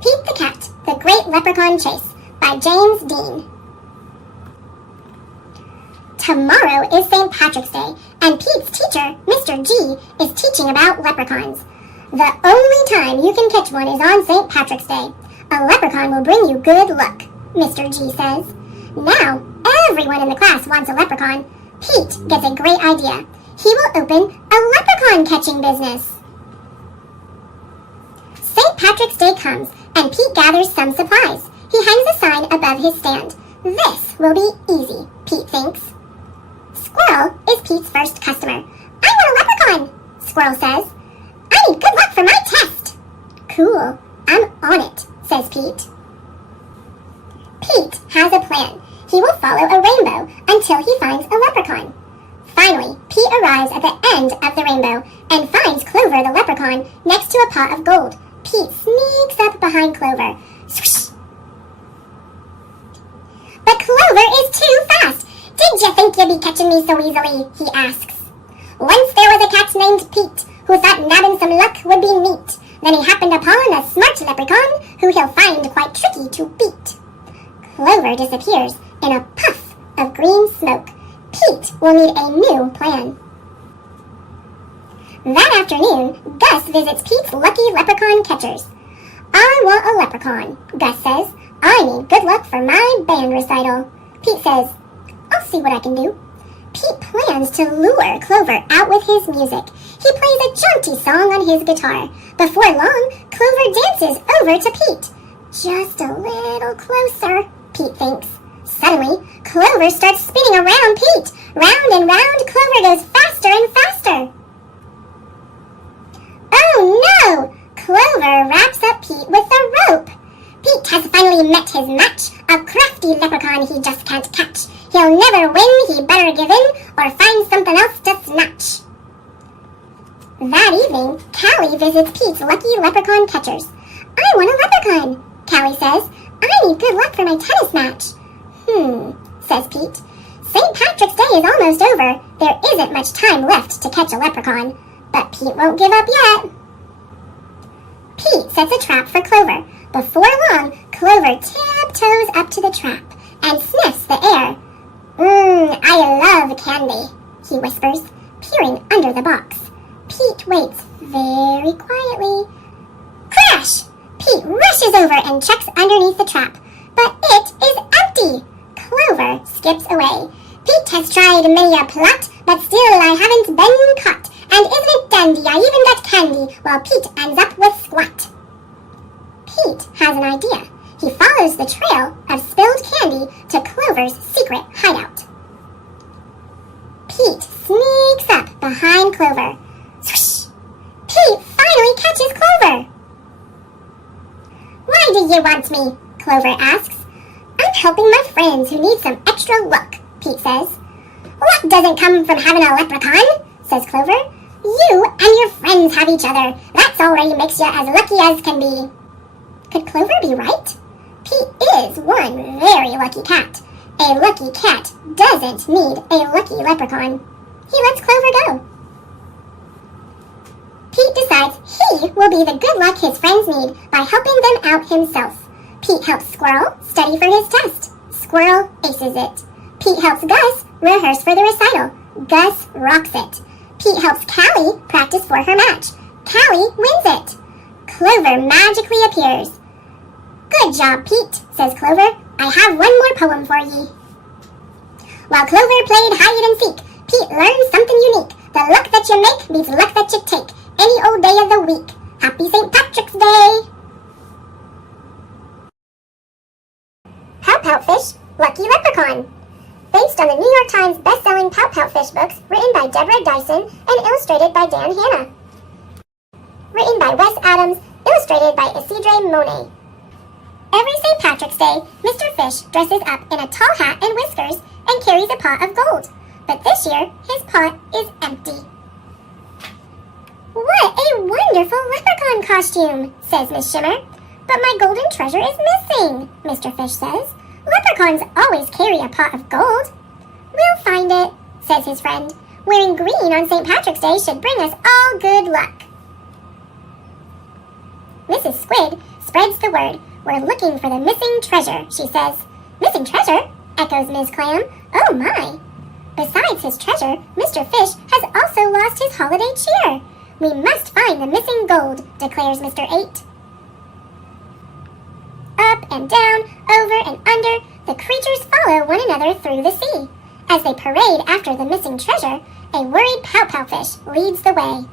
Pete the Cat, The Great Leprechaun Chase by James Dean. Tomorrow is St. Patrick's Day, and Pete's teacher, Mr. G, is teaching about leprechauns. The only time you can catch one is on St. Patrick's Day. A leprechaun will bring you good luck, Mr. G says. Now, everyone in the class wants a leprechaun. Pete gets a great idea. He will open a leprechaun catching business. St. Patrick's Day comes, and Pete gathers some supplies. He hangs a sign above his stand. This will be easy, Pete thinks. Squirrel is Pete's first customer. I want a leprechaun, Squirrel says. I need good luck for my test. Cool, I'm on it, says Pete. Pete has a plan. He will follow a rainbow until he finds a leprechaun. Finally, Pete arrives at the end of the rainbow and finds Clover the leprechaun next to a pot of gold. Pete sneaks up behind Clover. Swoosh! But Clover is too fast. Did you think you'd be catching me so easily? He asks. Once there was a cat named Pete who thought nabbing some luck would be neat. Then he happened upon a smart leprechaun who he'll find quite tricky to beat. Clover disappears in a puff of green smoke. Pete will need a new plan. That afternoon, Gus visits Pete's Lucky Leprechaun catchers. I want a leprechaun, Gus says. I need good luck for my band recital. Pete says, I'll see what I can do. Pete plans to lure Clover out with his music. He plays a jaunty song on his guitar. Before long, Clover dances over to Pete. Just a little closer, Pete thinks. Suddenly, Clover starts spinning around Pete. Round and round, Clover goes faster and faster. Oh no! Clover wraps up Pete with a rope. Pete has finally met his match, a crafty leprechaun he just can't catch. He'll never win, he better give in, or find something else to snatch. That evening, Callie visits Pete's Lucky Leprechaun catchers. I want a leprechaun, Callie says. I need good luck for my tennis match. Says Pete. St. Patrick's Day is almost over. There isn't much time left to catch a leprechaun. But Pete won't give up yet. Pete sets a trap for Clover. Before long, Clover tiptoes up to the trap and sniffs the air. I love candy, he whispers, peering under the box. Pete waits very quietly. Crash! Pete rushes over and checks underneath the trap, but it is empty. Clover skips away. Pete has tried many a plot, but still I haven't been caught. And isn't it dandy, I even got candy, while Pete ends up with squat. Pete has an idea. He follows the trail of spilled candy to Clover's secret hideout. Pete sneaks up behind Clover. Swoosh! Pete finally catches Clover. Why do you want me? Clover asks. I'm helping my friends who need some extra luck, Pete says. Luck doesn't come from having a leprechaun, says Clover. You and your friends have each other. That's already makes you as lucky as can be. Could Clover be right? Pete is one very lucky cat. A lucky cat doesn't need a lucky leprechaun. He lets Clover go. Pete decides he will be the good luck his friends need by helping them out himself. Pete helps Squirrel study for his test. Squirrel aces it. Pete helps Gus rehearse for the recital. Gus rocks it. Pete helps Callie practice for her match. Callie wins it. Clover magically appears. Good job, Pete, says Clover. I have one more poem for ye. While Clover played hide and seek, Pete learned something unique. The luck that you make beats luck that you take. Any old day of the week. Happy St. Patrick's Day! Pout Fish, Lucky Leprechaun. Based on the New York Times best-selling Pout Fish books written by Deborah Dyson and illustrated by Dan Hanna. Written by Wes Adams, illustrated by Isidre Monet. Every St. Patrick's Day, Mr. Fish dresses up in a tall hat and whiskers and carries a pot of gold. But this year, his pot is empty. What a wonderful leprechaun costume, says Miss Shimmer. But my golden treasure is missing, Mr. Fish says. Leprechauns always carry a pot of gold. We'll find it, says his friend. Wearing green on St. Patrick's Day should bring us all good luck. Mrs. Squid spreads the word. We're looking for the missing treasure, she says. Missing treasure? Echoes Ms. Clam. Oh my! Besides his treasure, Mr. Fish has also lost his holiday cheer. We must find the missing gold, declares Mr. 8. Up and down, over and under, the creatures follow one another through the sea. As they parade after the missing treasure, a worried pout fish leads the way.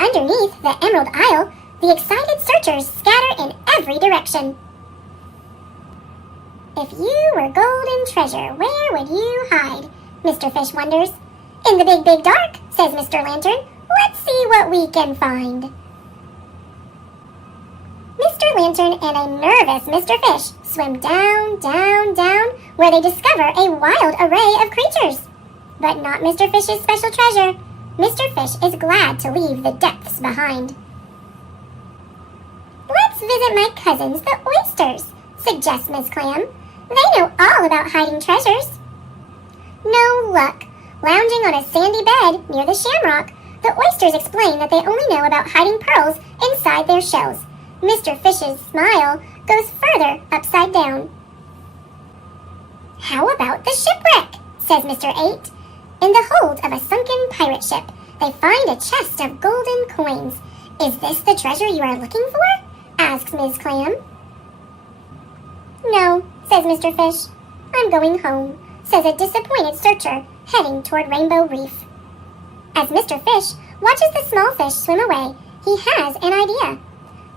Underneath the Emerald Isle, the excited searchers scatter in every direction. If you were golden treasure, where would you hide? Mr. Fish wonders. In the big, big dark, says Mr. Lantern. Let's see what we can find. Mr. Lantern and a nervous Mr. Fish swim down, down, down, where they discover a wild array of creatures. But not Mr. Fish's special treasure. Mr. Fish is glad to leave the depths behind. Let's visit my cousins, the oysters, suggests Miss Clam. They know all about hiding treasures. No luck. Lounging on a sandy bed near the shamrock, the oysters explain that they only know about hiding pearls inside their shells. Mr. Fish's smile goes further upside down. How about the shipwreck? Says Mr. 8. In the hold of a sunken pirate ship, they find a chest of golden coins. Is this the treasure you are looking for? Asks Ms. Clam. No, says Mr. Fish. I'm going home, says a disappointed searcher heading toward Rainbow Reef. As Mr. Fish watches the small fish swim away, he has an idea.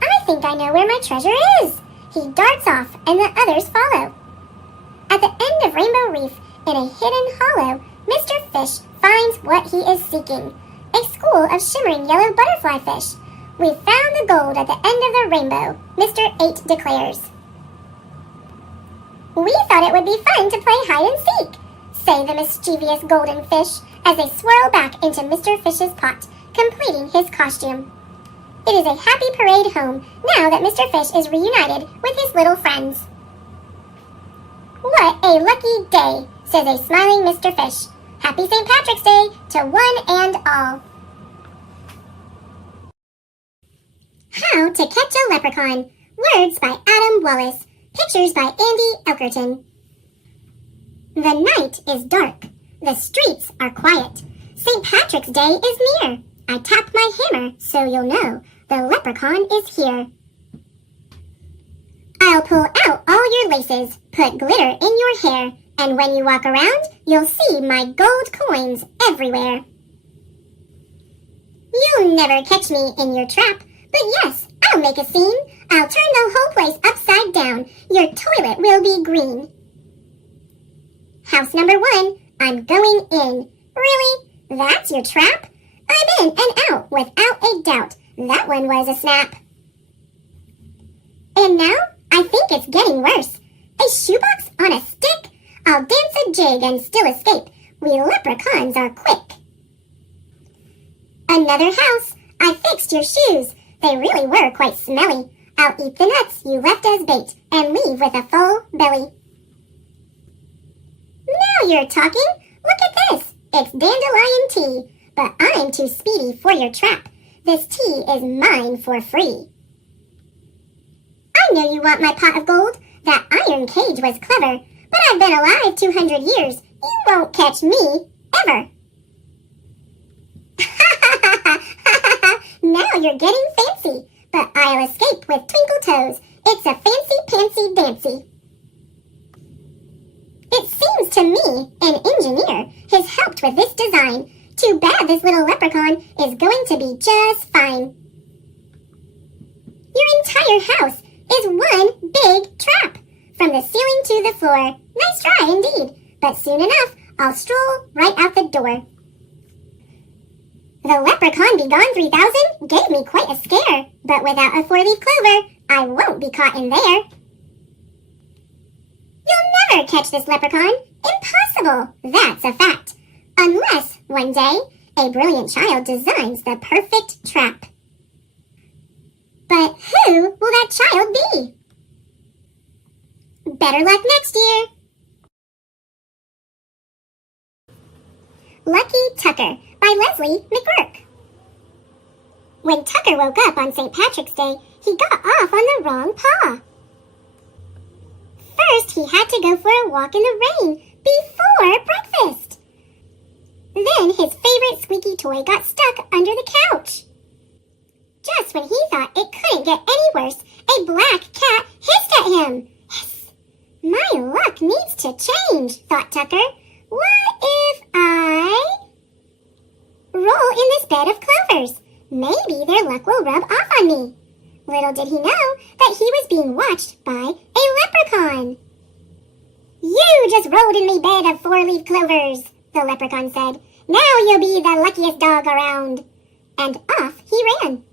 I think I know where my treasure is. He darts off and the others follow. At the end of Rainbow Reef, in a hidden hollow, Mr. Fish finds what he is seeking. A school of shimmering yellow butterfly fish. We've found the gold at the end of the rainbow, Mr. 8 declares. We thought it would be fun to play hide and seek, say the mischievous golden fish as they swirl back into Mr. Fish's pot, completing his costume. It is a happy parade home now that Mr. Fish is reunited with his little friends. What a lucky day, says a smiling Mr. Fish. Happy St. Patrick's Day to one and all. How to Catch a Leprechaun. Words by Adam Wallace. Pictures by Andy Elkerton. The night is dark. The streets are quiet. St. Patrick's Day is near. I tap my hammer so you'll know the leprechaun is here. I'll pull out all your laces, put glitter in your hair, and when you walk around, you'll see my gold coins everywhere. You'll never catch me in your trap, but yes, I'll make a scene. I'll turn the whole place upside down. Your toilet will be green. House number 1, I'm going in. Really? That's your trap? I'm in and out without a doubt. That one was a snap. And now, I think it's getting worse. A shoebox on a stick? I'll dance a jig and still escape. We leprechauns are quick. Another house. I fixed your shoes. They really were quite smelly. I'll eat the nuts you left as bait and leave with a full belly. Now you're talking. Look at this. It's dandelion tea. But I'm too speedy for your trap. This tea is mine for free. I know you want my pot of gold. That iron cage was clever. But I've been alive 200 years. You won't catch me, ever. Now you're getting fancy. But I'll escape with twinkle toes. It's a fancy-pantsy dancy. It seems to me an engineer has helped with this design. Too bad this little leprechaun is going to be just fine. Your entire house is one big trap. From the ceiling to the floor. Nice try indeed. But soon enough, I'll stroll right out the door. The Leprechaun Be Gone 3000 gave me quite a scare. But without a 4-leaf clover, I won't be caught in there. You'll never catch this leprechaun. Impossible. That's a fact. Unless, one day, a brilliant child designs the perfect trap. But who will that child be? Better luck next year. Lucky Tucker by Leslie McGurk. When Tucker woke up on St. Patrick's Day, he got off on the wrong paw. First, he had to go for a walk in the rain before breakfast. Then his favorite squeaky toy got stuck under the couch. Just when he thought it couldn't get any worse, a black cat hissed at him. Hiss! My luck needs to change, thought Tucker. What if I roll in this bed of clovers? Maybe their luck will rub off on me. Little did he know that he was being watched by a leprechaun. You just rolled in me bed of 4-leaf clovers, the leprechaun said. Now you'll be the luckiest dog around. And off he ran.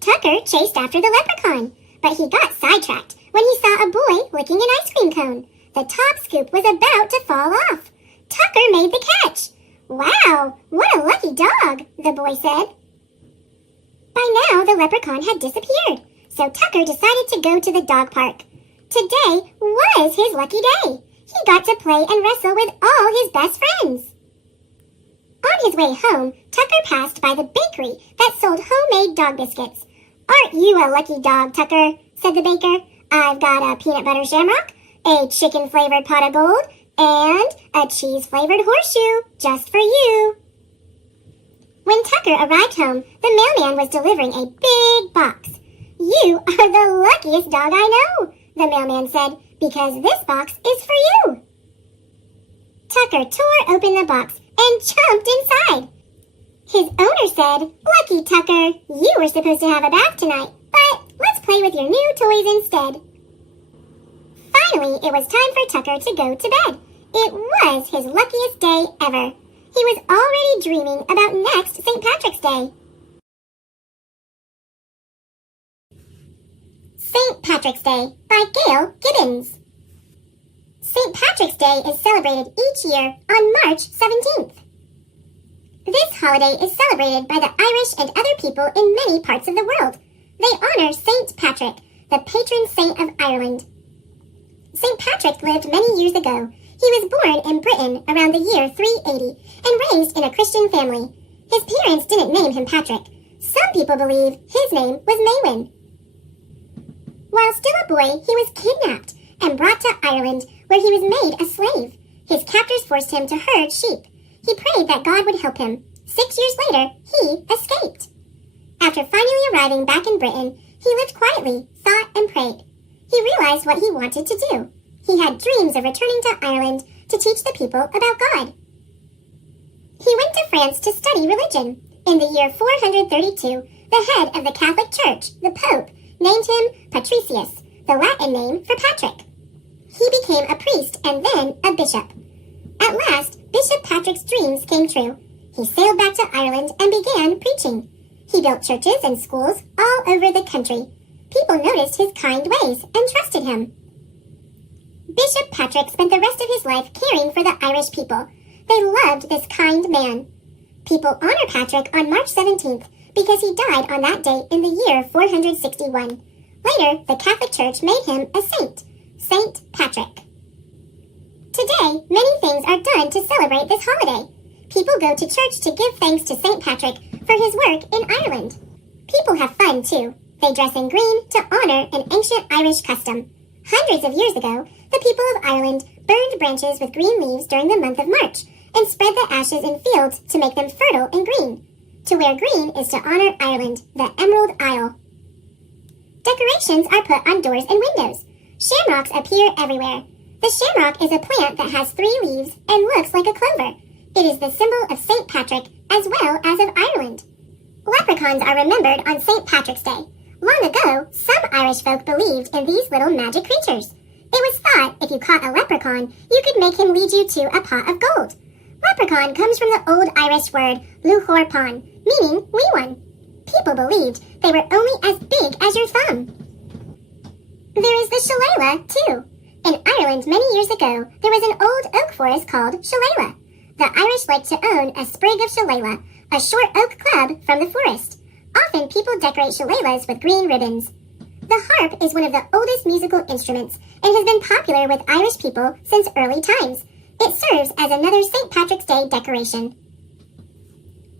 Tucker chased after the leprechaun, but he got sidetracked when he saw a boy licking an ice cream cone. The top scoop was about to fall off. Tucker made the catch. Wow, what a lucky dog, the boy said. By now, the leprechaun had disappeared, so Tucker decided to go to the dog park. Today was his lucky day. He got to play and wrestle with all his best friends. On his way home, Tucker passed by the bakery that sold homemade dog biscuits. Aren't you a lucky dog, Tucker? Said the baker. I've got a peanut butter shamrock, a chicken-flavored pot of gold, and a cheese-flavored horseshoe just for you. When Tucker arrived home, the mailman was delivering a big box. You are the luckiest dog I know, the mailman said, because this box is for you. Tucker tore open the box and jumped inside. His owner said, Lucky Tucker, you were supposed to have a bath tonight, but let's play with your new toys instead. Finally, it was time for Tucker to go to bed. It was his luckiest day ever. He was already dreaming about next St. Patrick's Day. St. Patrick's Day by Gail Gibbons. St. Patrick's Day is celebrated each year on March 17th. This holiday is celebrated by the Irish and other people in many parts of the world. They honor St. Patrick, the patron saint of Ireland. St. Patrick lived many years ago. He was born in Britain around the year 380 and raised in a Christian family. His parents didn't name him Patrick. Some people believe his name was Maywin. While still a boy, he was kidnapped and brought to Ireland, where he was made a slave. His captors forced him to herd sheep. He prayed that God would help him. 6 years later, he escaped. After finally arriving back in Britain, he lived quietly, thought, and prayed. He realized what he wanted to do. He had dreams of returning to Ireland to teach the people about God. He went to France to study religion. In the year 432, the head of the Catholic Church, the Pope, named him Patricius, the Latin name for Patrick. He became a priest and then a bishop. At last, Bishop Patrick's dreams came true. He sailed back to Ireland and began preaching. He built churches and schools all over the country. People noticed his kind ways and trusted him. Bishop Patrick spent the rest of his life caring for the Irish people. They loved this kind man. People honor Patrick on March 17th because he died on that date in the year 461. Later, the Catholic Church made him a saint, Saint Patrick. Today, many things are done to celebrate this holiday. People go to church to give thanks to Saint Patrick for his work in Ireland. People have fun, too. They dress in green to honor an ancient Irish custom. Hundreds of years ago, the people of Ireland burned branches with green leaves during the month of March and spread the ashes in fields to make them fertile and green. To wear green is to honor Ireland, the Emerald Isle. Decorations are put on doors and windows. Shamrocks appear everywhere. The shamrock is a plant that has 3 leaves and looks like a clover. It is the symbol of St. Patrick as well as of Ireland. Leprechauns are remembered on St. Patrick's Day. Long ago, some Irish folk believed in these little magic creatures. It was thought if you caught a leprechaun, you could make him lead you to a pot of gold. Leprechaun comes from the Old Irish word luchorpan, meaning wee one. People believed they were only as big as your thumb. There is the shillelagh, too. In Ireland many years ago, there was an old oak forest called shillelagh. The Irish liked to own a sprig of shillelagh, a short oak club from the forest. Often people decorate shillelaghs with green ribbons. The harp is one of the oldest musical instruments and has been popular with Irish people since early times. It serves as another St. Patrick's Day decoration.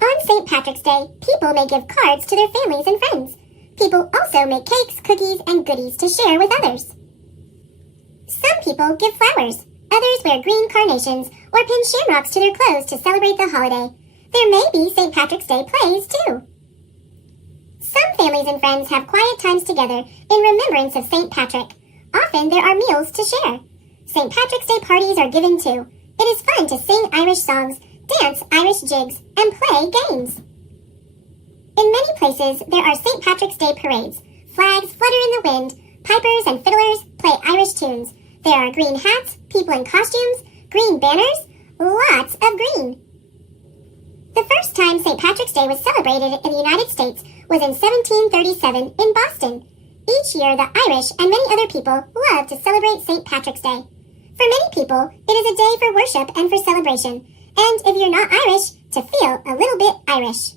On St. Patrick's Day, people may give cards to their families and friends. People also make cakes, cookies, and goodies to share with others. Some people give flowers. Others wear green carnations or pin shamrocks to their clothes to celebrate the holiday. There may be St. Patrick's Day plays, too. Some families and friends have quiet times together in remembrance of St. Patrick. Often there are meals to share. St. Patrick's Day parties are given, too. It is fun to sing Irish songs, dance Irish jigs, and play games. In many places, there are St. Patrick's Day parades. Flags flutter in the wind. Pipers and fiddlers play Irish tunes. There are green hats, people in costumes, green banners, lots of green. The first time St. Patrick's Day was celebrated in the United States was in 1737 in Boston. Each year, the Irish and many other people love to celebrate St. Patrick's Day. For many people, it is a day for worship and for celebration, and if you're not Irish, to feel a little bit Irish.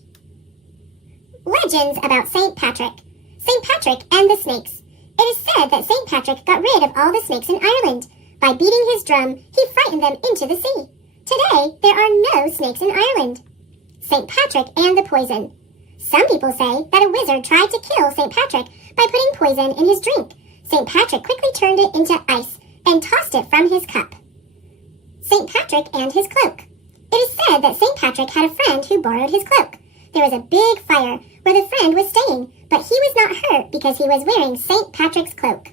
Legends about St. Patrick. St. Patrick and the snakes. It is said that St. Patrick got rid of all the snakes in Ireland. By beating his drum, he frightened them into the sea. Today, there are no snakes in Ireland. St. Patrick and the poison. Some people say that a wizard tried to kill St. Patrick by putting poison in his drink. St. Patrick quickly turned it into ice and tossed it from his cup. St. Patrick and his cloak. It is said that St. Patrick had a friend who borrowed his cloak. There was a big fire where the friend was staying, but he was not hurt because he was wearing St. Patrick's cloak.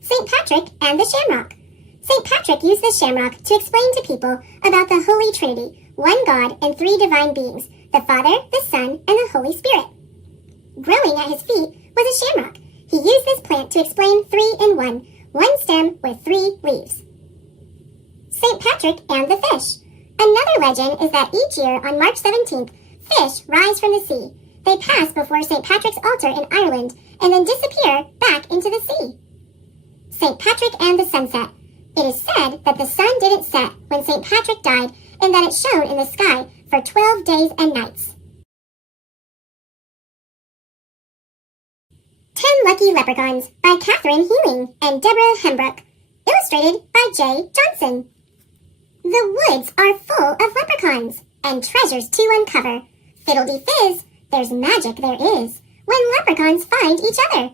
St. Patrick and the shamrock. St. Patrick used the shamrock to explain to people about the Holy Trinity, one God and three divine beings, the Father, the Son, and the Holy Spirit. Growing at his feet was a shamrock. He used this plant to explain three in one stem with three leaves. St. Patrick and the fish. Another legend is that each year on March 17th, fish rise from the sea. They pass before St. Patrick's altar in Ireland and then disappear back into the sea. St. Patrick and the sunset. It is said that the sun didn't set when St. Patrick died and that it shone in the sky for 12 days and nights. 10 Lucky Leprechauns by Catherine Healing and Deborah Hembrook. Illustrated by Jay Johnson. The woods are full of leprechauns and treasures to uncover. Fiddle-dee-fizz, there's magic there is when leprechauns find each other.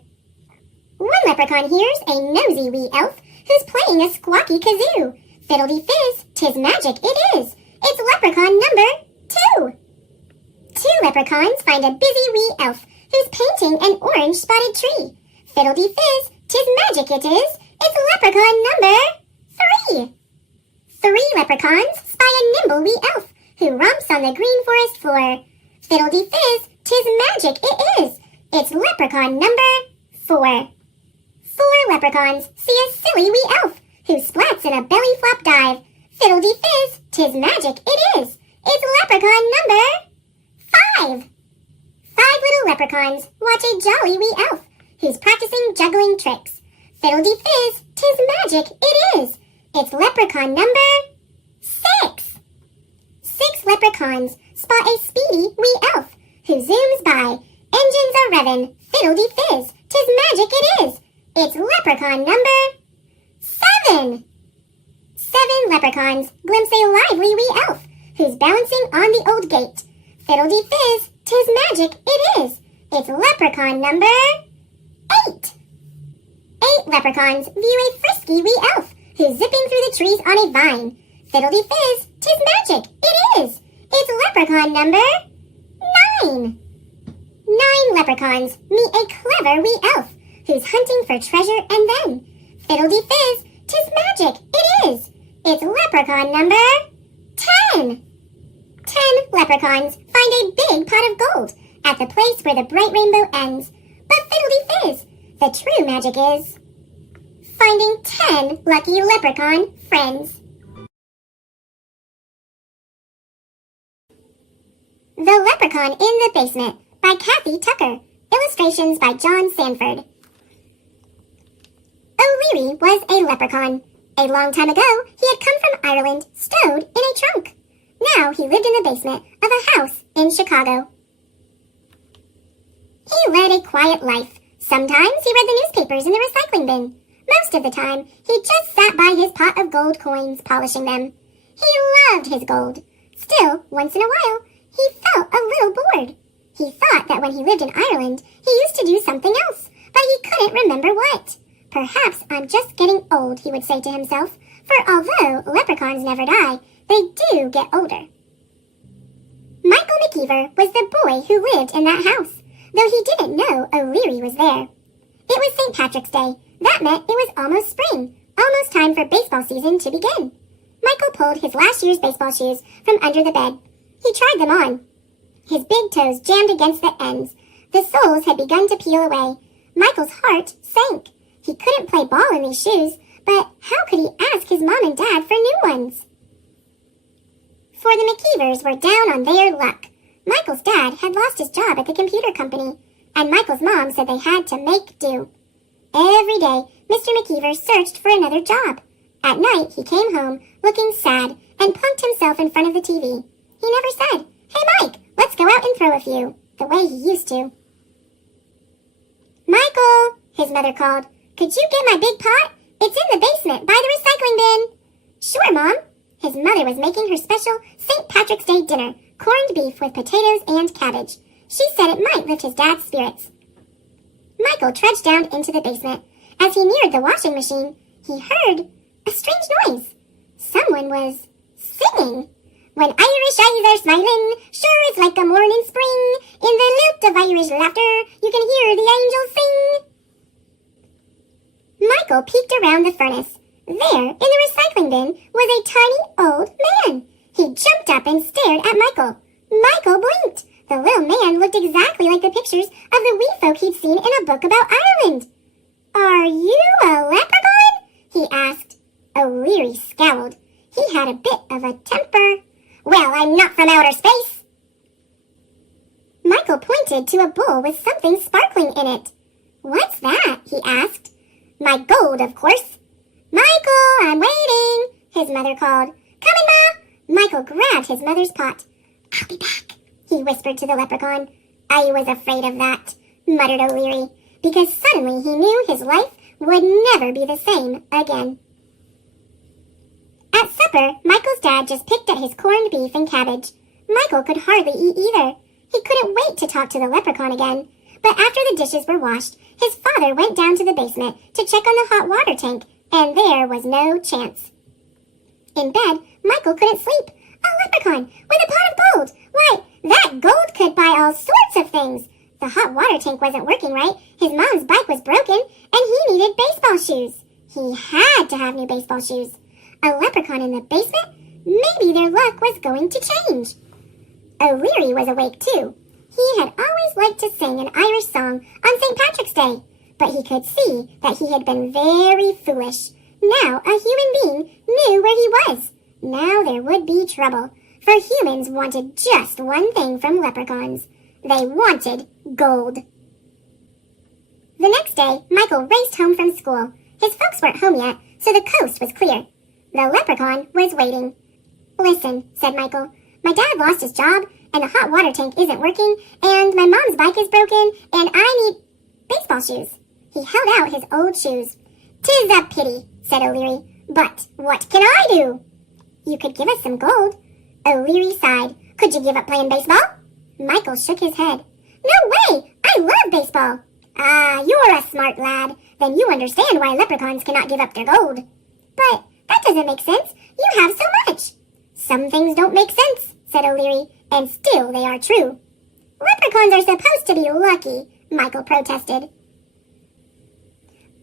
One leprechaun hears a nosy wee elf who's playing a squawky kazoo. Fiddle-dee-fizz, 'tis magic it is. It's leprechaun number 2. 2 leprechauns find a busy wee elf who's painting an orange spotted tree. Fiddle-dee-fizz, 'tis magic it is. It's leprechaun number 3. 3 leprechauns spy a nimble wee elf who romps on the green forest floor. Fiddle-dee-fizz, 'tis magic it is. It's leprechaun number 4. 4 leprechauns see a silly wee elf who splats in a belly flop dive. Fiddle-dee-fizz, 'tis magic it is. It's leprechaun number 5. 5 little leprechauns watch a jolly wee elf who's practicing juggling tricks. Fiddle-dee-fizz, 'tis magic it is. It's leprechaun number 6. 6 leprechauns spot a speedy wee elf who zooms by. Engines are revving. Fiddle-dee-fizz, 'tis magic it is. It's leprechaun number 7. 7 leprechauns glimpse a lively wee elf who's bouncing on the old gate. Fiddle-dee-fizz, 'tis magic it is. It's leprechaun number 8. 8 leprechauns view a frisky wee elf who's zipping through the trees on a vine. Fiddle-dee-fizz, 'tis magic it is. It's leprechaun number 9. 9 leprechauns meet a clever wee elf who's hunting for treasure and then. Fiddle-dee-fizz, 'tis magic it is. It's leprechaun number 10. 10 leprechauns find a big pot of gold at the place where the bright rainbow ends. But fiddle-dee-fizz, the true magic is finding 10 lucky leprechaun friends. The Leprechaun in the Basement by Kathy Tucker. Illustrations by John Sanford. O'Leary was a leprechaun. A long time ago, he had come from Ireland, stowed in a trunk. Now he lived in the basement of a house in Chicago. He led a quiet life. Sometimes he read the newspapers in the recycling bin. Most of the time, he just sat by his pot of gold coins, polishing them. He loved his gold. Still, once in a while, He felt a little bored. He thought that when he lived in Ireland, he used to do something else, but he couldn't remember what. Perhaps I'm just getting old, he would say to himself, for although leprechauns never die, they do get older. Michael McKeever was the boy who lived in that house, though he didn't know O'Leary was there. It was St. Patrick's Day. That meant it was almost spring, almost time for baseball season to begin. Michael pulled his last year's baseball shoes from under the bed. He tried them on. His big toes jammed against the ends. The soles had begun to peel away. Michael's heart sank. He couldn't play ball in these shoes, but how could he ask his mom and dad for new ones? For the McKeevers were down on their luck. Michael's dad had lost his job at the computer company, and Michael's mom said they had to make do. Every day, Mr. McKeever searched for another job. At night, he came home looking sad and punked himself in front of the TV. He never said, "Hey, Mike, let's go out and throw a few," the way he used to. "Michael," his mother called, "could you get my big pot? It's in the basement by the recycling bin." "Sure, Mom." His mother was making her special St. Patrick's Day dinner, corned beef with potatoes and cabbage. She said it might lift his dad's spirits. Michael trudged down into the basement. As he neared the washing machine, he heard a strange noise. Someone was singing. "When Irish eyes are smiling, sure it's like a morning spring. In the lilt of Irish laughter, you can hear the angels sing." Michael peeked around the furnace. There, in the recycling bin, was a tiny old man. He jumped up and stared at Michael. Michael blinked. The little man looked exactly like the pictures of the wee folk he'd seen in a book about Ireland. "Are you a leprechaun?" he asked. O'Leary scowled. He had a bit of a temper. "Well, I'm not from outer space." Michael pointed to a bowl with something sparkling in it. "What's that?" he asked. "My gold, of course." "Michael, I'm waiting," his mother called. "Coming, Ma." Michael grabbed his mother's pot. "I'll be back," he whispered to the leprechaun. "I was afraid of that," muttered O'Leary, because suddenly he knew his life would never be the same again. At supper, Michael's dad just picked at his corned beef and cabbage. Michael could hardly eat either. He couldn't wait to talk to the leprechaun again. But after the dishes were washed, his father went down to the basement to check on the hot water tank, and there was no chance. In bed, Michael couldn't sleep. A leprechaun with a pot of gold! Why, that gold could buy all sorts of things. The hot water tank wasn't working right, his mom's bike was broken, and he needed baseball shoes. He had to have new baseball shoes. A leprechaun in the basement? Maybe their luck was going to change. O'Leary was awake too. He had always liked to sing an Irish song on St. Patrick's Day, but he could see that he had been very foolish. Now a human being knew where he was. Now there would be trouble, for humans wanted just one thing from leprechauns. They wanted gold. The next day, Michael raced home from school. His folks weren't home yet, so the coast was clear. The leprechaun was waiting. "Listen," said Michael, "my dad lost his job, and the hot water tank isn't working, and my mom's bike is broken, and I need baseball shoes." He held out his old shoes. "'Tis a pity," said O'Leary, "but what can I do?" "You could give us some gold." O'Leary sighed. "Could you give up playing baseball?" Michael shook his head. "No way! I love baseball." "Ah, you're a smart lad. Then you understand why leprechauns cannot give up their gold." "But that doesn't make sense. You have so much." "Some things don't make sense," said O'Leary, "and still they are true." "Leprechauns are supposed to be lucky," Michael protested.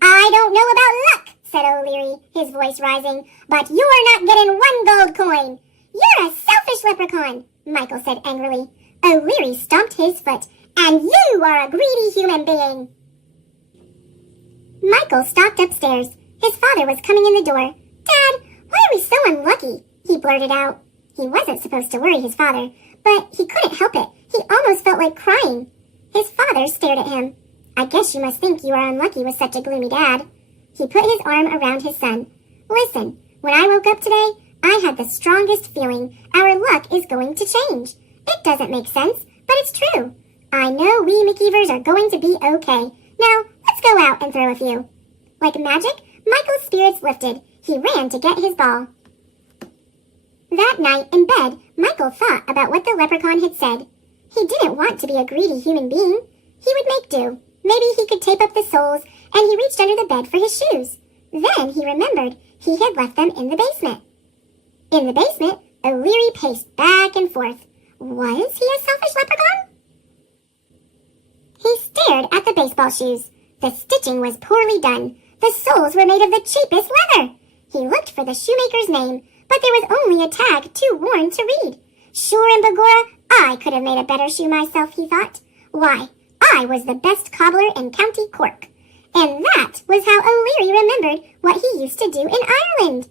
"I don't know about luck," said O'Leary, his voice rising, "but you're not getting one gold coin." "You're a selfish leprechaun," Michael said angrily. O'Leary stomped his foot. "And you are a greedy human being." Michael stalked upstairs. His father was coming in the door. "Dad, why are we so unlucky?" he blurted out. He wasn't supposed to worry his father, but he couldn't help it. He almost felt like crying. His father stared at him. "I guess you must think you are unlucky with such a gloomy dad." He put his arm around his son. "Listen, when I woke up today, I had the strongest feeling our luck is going to change. It doesn't make sense, but it's true. I know we McKeevers are going to be okay. Now, let's go out and throw a few." Like magic, Michael's spirits lifted. He ran to get his ball. That night in bed, Michael thought about what the leprechaun had said. He didn't want to be a greedy human being. He would make do. Maybe he could tape up the soles, and he reached under the bed for his shoes. Then he remembered he had left them in the basement. In the basement, O'Leary paced back and forth. Was he a selfish leprechaun? He stared at the baseball shoes. The stitching was poorly done. The soles were made of the cheapest leather. He looked for the shoemaker's name, but there was only a tag too worn to read. Sure and begorra, I could have made a better shoe myself, he thought. Why, I was the best cobbler in County Cork. And that was how O'Leary remembered what he used to do in Ireland.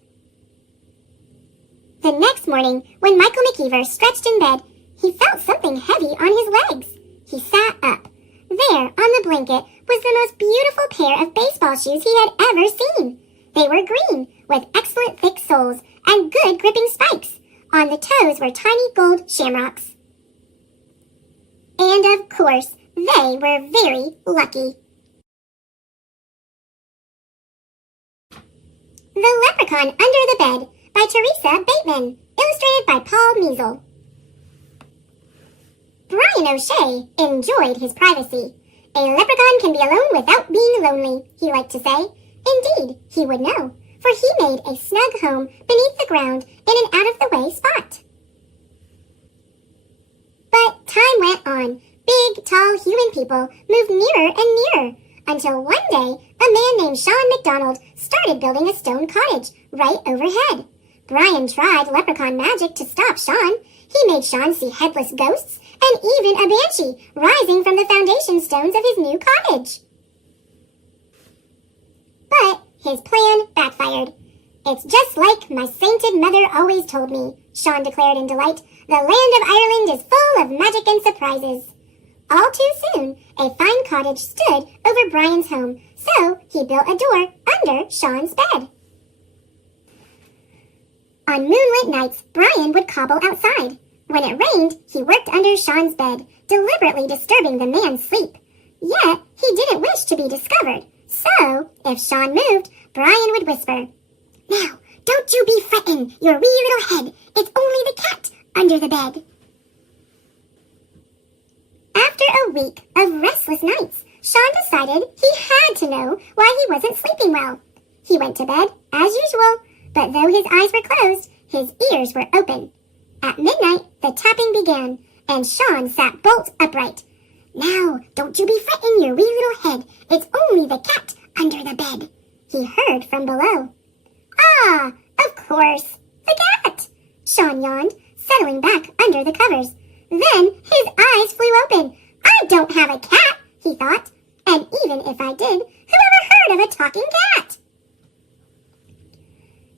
The next morning, when Michael McKeever stretched in bed, he felt something heavy on his legs. He sat up. There, on the blanket, was the most beautiful pair of baseball shoes he had ever seen. They were green, with excellent thick soles and good gripping spikes. On the toes were tiny gold shamrocks. And of course, they were very lucky. The Leprechaun Under the Bed by Teresa Bateman, illustrated by Paul Measle. Brian O'Shea enjoyed his privacy. A leprechaun can be alone without being lonely, he liked to say. Indeed, he would know, for he made a snug home beneath the ground in an out-of-the-way spot. But time went on. Big, tall human people moved nearer and nearer, until one day a man named Sean MacDonald started building a stone cottage right overhead. Brian tried leprechaun magic to stop Sean. He made Sean see headless ghosts and even a banshee rising from the foundation stones of his new cottage. But his plan backfired. It's just like my sainted mother always told me, Sean declared in delight. The land of Ireland is full of magic and surprises. All too soon, a fine cottage stood over Brian's home, so he built a door under Sean's bed. On moonlit nights, Brian would cobble outside. When it rained, he worked under Sean's bed, deliberately disturbing the man's sleep. Yet, he didn't wish to be discovered, so if Sean moved, Brian would whisper, "Now, don't you be frettin' your wee little head. It's only the cat under the bed." After a week of restless nights, Sean decided he had to know why he wasn't sleeping well. He went to bed, as usual, but though his eyes were closed, his ears were open. At midnight, the tapping began, and Sean sat bolt upright. "Now, don't you be frettin' your wee little head. It's only the cat under the bed," he heard from below. "Ah, of course, the cat," Sean yawned, settling back under the covers. Then his eyes flew open. "I don't have a cat," he thought, "and even if I did, who ever heard of a talking cat?"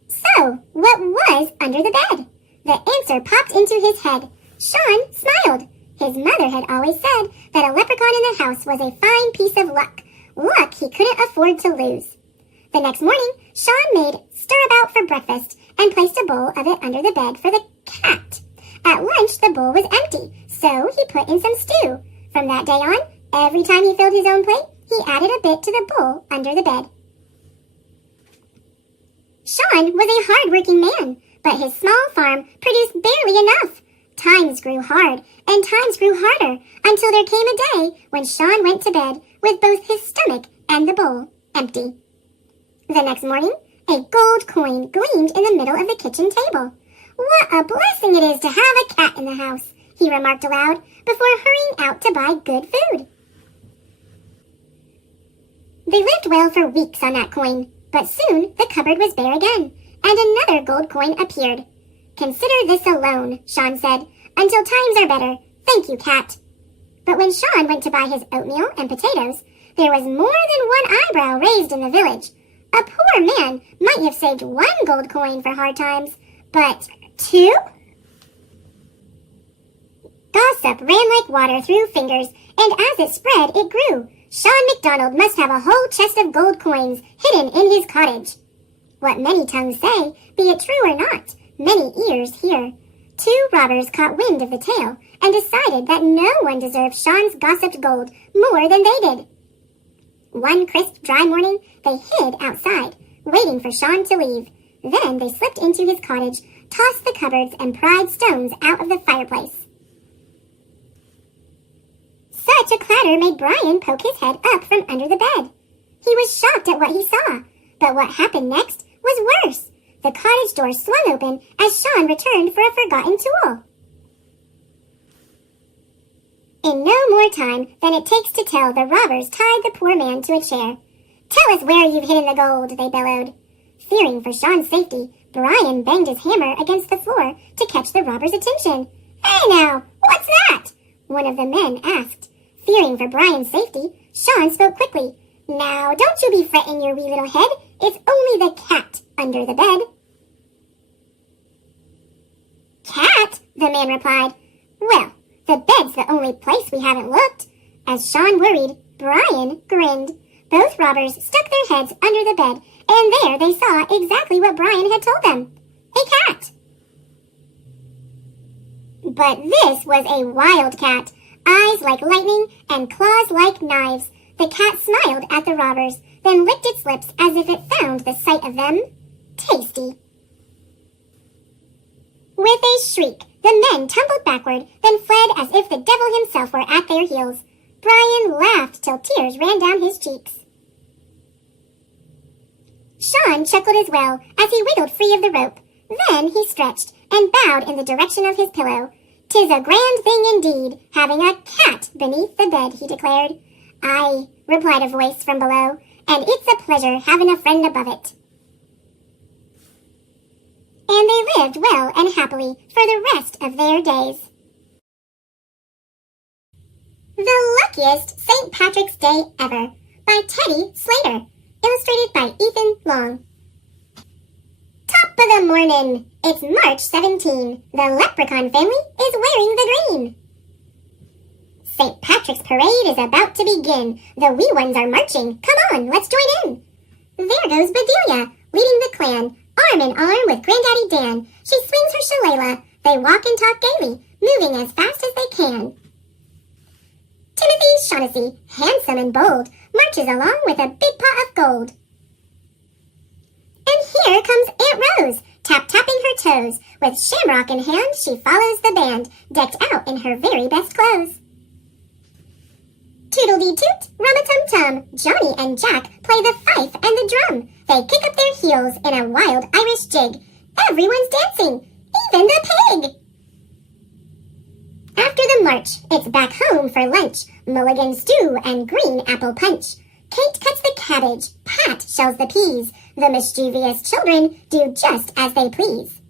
So, what was under the bed? The answer popped into his head. Sean smiled. His mother had always said that a leprechaun in the house was a fine piece of luck. Luck he couldn't afford to lose. The next morning, Sean made stirabout for breakfast and placed a bowl of it under the bed for the cat. At lunch, the bowl was empty, so he put in some stew. From that day on, every time he filled his own plate, he added a bit to the bowl under the bed. Sean was a hard-working man, but his small farm produced barely enough. Times grew hard, and times grew harder, until there came a day when Sean went to bed with both his stomach and the bowl empty. The next morning, a gold coin gleamed in the middle of the kitchen table. "What a blessing it is to have a cat in the house," he remarked aloud, before hurrying out to buy good food. They lived well for weeks on that coin, but soon the cupboard was bare again, and another gold coin appeared. "Consider this a loan," Sean said, "until times are better. Thank you, cat." But when Sean went to buy his oatmeal and potatoes, there was more than one eyebrow raised in the village. A poor man might have saved one gold coin for hard times, but 2? Gossip ran like water through fingers, and as it spread, it grew. Sean MacDonald must have a whole chest of gold coins hidden in his cottage. What many tongues say, be it true or not, many ears hear. 2 robbers caught wind of the tale and decided that no one deserved Sean's gossiped gold more than they did. One crisp, dry morning, they hid outside, waiting for Sean to leave. Then they slipped into his cottage, tossed the cupboards, and pried stones out of the fireplace. Such a clatter made Brian poke his head up from under the bed. He was shocked at what he saw, but what happened next was worse. The cottage door swung open as Sean returned for a forgotten tool. In no more time than it takes to tell, the robbers tied the poor man to a chair. "Tell us where you've hidden the gold," they bellowed. Fearing for Sean's safety, Brian banged his hammer against the floor to catch the robbers' attention. "Hey now, what's that?" one of the men asked. Fearing for Brian's safety, Sean spoke quickly. "Now, don't you be fretting your wee little head. It's only the cat under the bed." "Cat?" the man replied. "Well, the bed's the only place we haven't looked." As Sean worried, Brian grinned. Both robbers stuck their heads under the bed, and there they saw exactly what Brian had told them. A cat. But this was a wild cat. Eyes like lightning and claws like knives. The cat smiled at the robbers, then licked its lips as if it found the sight of them tasty. With a shriek, the men tumbled backward, then fled as if the devil himself were at their heels. Brian laughed till tears ran down his cheeks. Sean chuckled as well as he wiggled free of the rope. Then he stretched and bowed in the direction of his pillow. "'Tis a grand thing indeed, having a cat beneath the bed," he declared. "Aye," replied a voice from below, "and it's a pleasure having a friend above it." And they lived well and happily for the rest of their days. The Luckiest St. Patrick's Day Ever by Teddy Slater, illustrated by Ethan Long. Top of the morning! It's March 17. The Leprechaun family is wearing the green. St. Patrick's Parade is about to begin. The wee ones are marching. Come on, let's join in. There goes Bedelia, leading the clan, arm in arm with Granddaddy Dan. She swings her shillelagh. They walk and talk gaily, moving as fast as they can. Timothy Shaughnessy, handsome and bold, marches along with a big pot of gold. And here comes Aunt Rose, tap-tapping her toes. With shamrock in hand, she follows the band, decked out in her very best clothes. Toodle-dee-toot, rum-a-tum-tum, Johnny and Jack play the fife and the drum. They kick up their heels in a wild Irish jig. Everyone's dancing, even the pig. After the march, it's back home for lunch, mulligan stew and green apple punch. Kate cuts the cabbage, Pat shells the peas. The mischievous children do just as they please.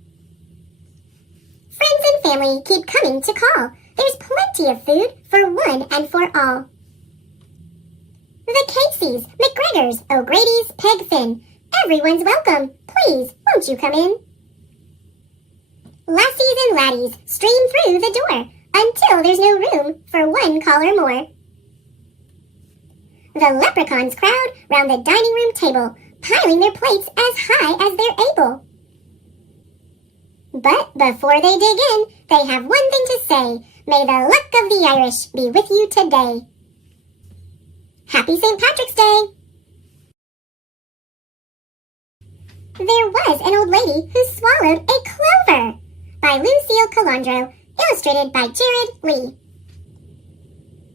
Friends and family keep coming to call. There's plenty of food for one and for all. The Caseys, McGregors, O'Grady's, Peg Finn. Everyone's welcome. Please, won't you come in? Lassies and laddies stream through the door until there's no room for one caller more. The leprechauns crowd round the dining room table, piling their plates as high as they're able. But before they dig in, they have one thing to say. May the luck of the Irish be with you today. Happy St. Patrick's Day! There was an old lady who swallowed a clover, by Lucille Calandro, illustrated by Jared Lee.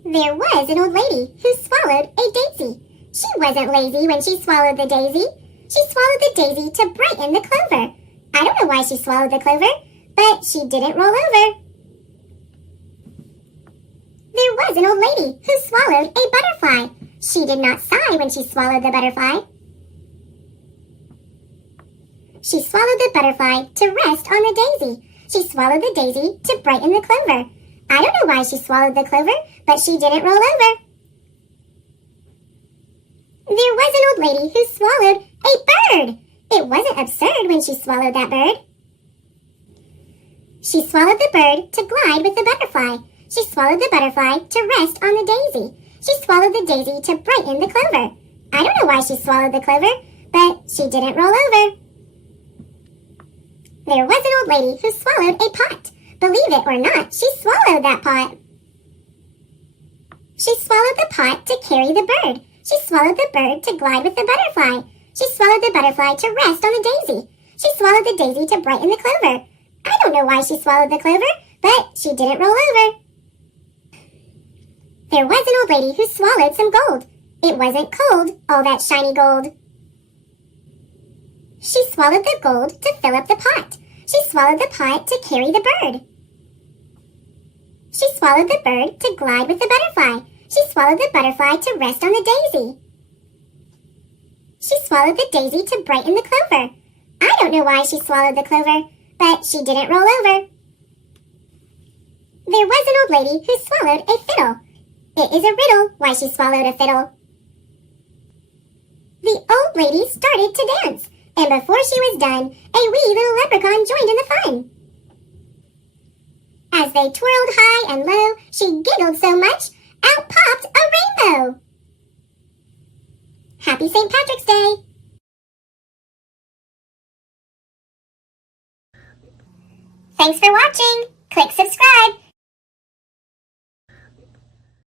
There was an old lady who swallowed a daisy. She wasn't lazy when she swallowed the daisy. She swallowed the daisy to brighten the clover. I don't know why she swallowed the clover, but she didn't roll over. There was an old lady who swallowed a butterfly. She did not sigh when she swallowed the butterfly. She swallowed the butterfly to rest on the daisy. She swallowed the daisy to brighten the clover. I don't know why she swallowed the clover, but she didn't roll over. There was an old lady who swallowed a bird. It wasn't absurd when she swallowed that bird. She swallowed the bird to glide with the butterfly. She swallowed the butterfly to rest on the daisy. She swallowed the daisy to brighten the clover. I don't know why she swallowed the clover, but she didn't roll over. There was an old lady who swallowed a pot. Believe it or not, she swallowed that pot. She swallowed the pot to carry the bird. She swallowed the bird to glide with the butterfly. She swallowed the butterfly to rest on the daisy. She swallowed the daisy to brighten the clover. I don't know why she swallowed the clover, but she didn't roll over. There was an old lady who swallowed some gold. It wasn't cold, all that shiny gold. She swallowed the gold to fill up the pot. She swallowed the pot to carry the bird. She swallowed the bird to glide with the butterfly. She swallowed the butterfly to rest on the daisy. She swallowed the daisy to brighten the clover. I don't know why she swallowed the clover, but she didn't roll over. There was an old lady who swallowed a fiddle. It is a riddle why she swallowed a fiddle. The old lady started to dance, and before she was done, a wee little leprechaun joined in the fun. As they twirled high and low, she giggled so much, out popped a rainbow. Happy St. Patrick's Day! Thanks for watching! Click subscribe!